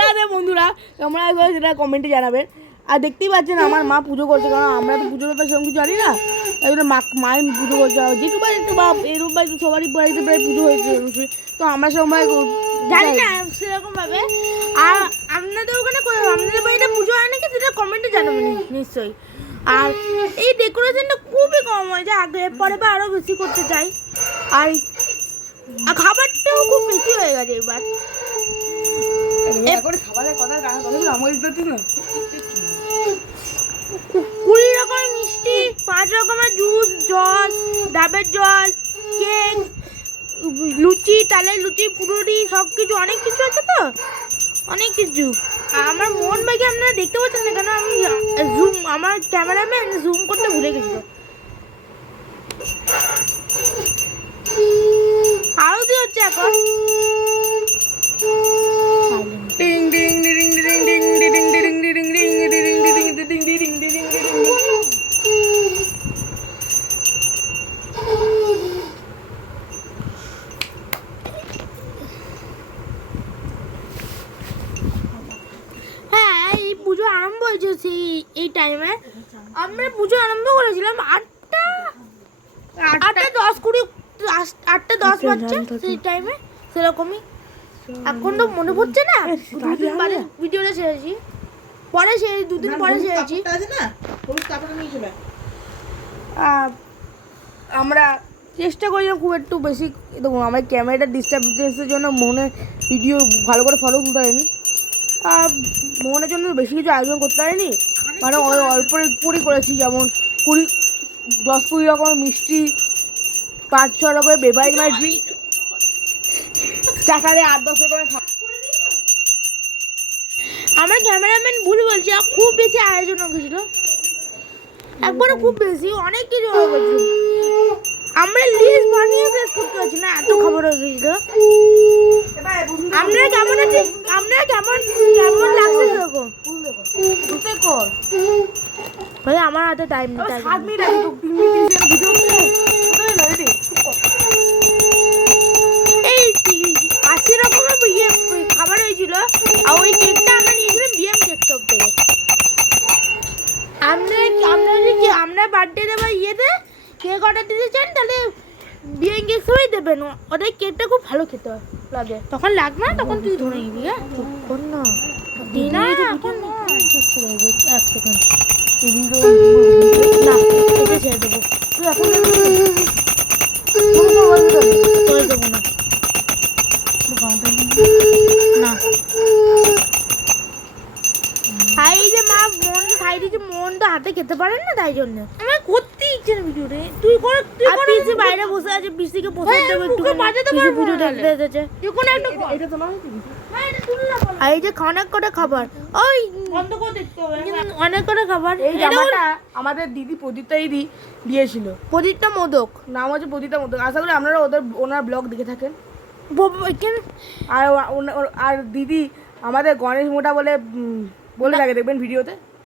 রাধে বন্ধুরা, তোমরা সেটা কমেন্টে জানাবেন। আর দেখতেই পাচ্ছেন আমার মা পুজো করছে, কারণ আমরা তো পুজোর ব্যাপারে সেরকম কিছু জানি না। তাই জন্য মায়ের পুজো করছে। যেটু বাড়িতে বা এরকম বাড়িতে সবারই বাড়িতে প্রায় পুজো হয়েছে, তো আমরা সবাই জানি না সেরকমভাবে। আর আপনাদের ওখানে আপনাদের বাড়িতে পুজো হয় নাকি সেটা কমেন্টে জানাবেন নিশ্চয়ই। আর এই ডেকোরেশনটা খুবই কম হয়, যে আগে পরে বা আরও বেশি করতে চাই। আর খাবারটাও খুব বেশি হয়ে গেছে এবার। খাবারের কথা 20 রকমের মিষ্টি, 5 রকমের জুস, জল, ডাবের জল, কেক, লুচি, তালের লুচি, পুরোটি সব কিছু, অনেক কিছু আছে তো, অনেক কিছু। আমার মন ভাইকে আপনারা দেখতে পাচ্ছেন না কেন, আমি আমার ক্যামেরাম্যান জুম করতে ভুলে গেছিল। আরতি হচ্ছে এখন। হ্যাঁ, এই পুজো আরম্ভ হয়েছে সেই এই টাইমে। আমরা পুজো আরম্ভ করেছিলাম 8:10 বাজছে সেই টাইমে, সেরকমই। এখন তো মনে পড়ছে না, দুদিন বাদে ভিডিওটা ছেড়েছি, পরে দুদিন পরে ছেড়েছি। আমরা চেষ্টা করেছিলাম খুব একটু বেশি, দেখুন আমার ক্যামেরাটা ডিস্টার্বেন্সের জন্য মনে ভিডিও ভালো করে ফলো তুলতে পারিনি। মনের জন্য বেশি কিছু আয়োজন করতে পারিনি, মানে অল্প অল্পই করেছি। যেমন 10-20 রকমের মিষ্টি, 5-6 রকমের বেবাই মাছবি, স্টার্টারে 8-10 রকমের খাবার। আমার ক্যামেরাম্যান ভুল বলছে, খুব বেশি আয়োজন হয়েছিল, একবারে খুব বেশি অনেক কিছু হয়েছিল। আমরা লিস্ট বানিয়ে শেষ করতে পারছি না, এত খাবার হয়ে গেছিল। আপনারা কেমন আছে, আপনারা কেমন লাগছে এরকম ভাই? আমার হাতে টাইম নেই, এই 80 রকমের খাবার হয়েছিল। আর ওই কেকটা আমরা নিয়েছিলাম বিএম কেক শপ থেকে। আপনার বার্থডে বা ইয়েতে কেক অর্ডার দিতে চান, তাহলে বিএম কেক শপই দেবেন। ওদের কেকটা খুব ভালো খেতে লাগে। তখন লাগ না, তখন তুই ধরে নিবি। হ্যাঁ, চুপ না, না এখন না, এক সেকেন্ড না, এটা ছেড়ে দেবো। তুই এখন করে দেবো না, না। এই যে মা মন খাই দিয়েছে, মন তো হাতে খেতে পারেন না, তাই জন্য আমার করতে ইচ্ছে না ভিডিও রে। তুই কর, পিসি বাইরে বসে আছে, পিসিকে বসে দেবে, একটু বাজাতে পারবো, ভিডিও দেখতে এসেছে। যখন একটা এটা তো না, এই যে অনেক কটা খাবার, ওই বন্ধ করে দেখতে হবে, অনেক কটা খাবার। এই জামাটা আমাদের দিদি প্রদীপ্তা দিদি দিয়েছিল, প্রদীপ্তা মোদক, নাম হচ্ছে প্রদীপ্তা মোদক। আশা করি আপনারা ওনার ব্লগ দেখে থাকেন। আর দিদি আমাদের গণেশ মোটা বলে থাকে, দেখবেন ভিডিওতে।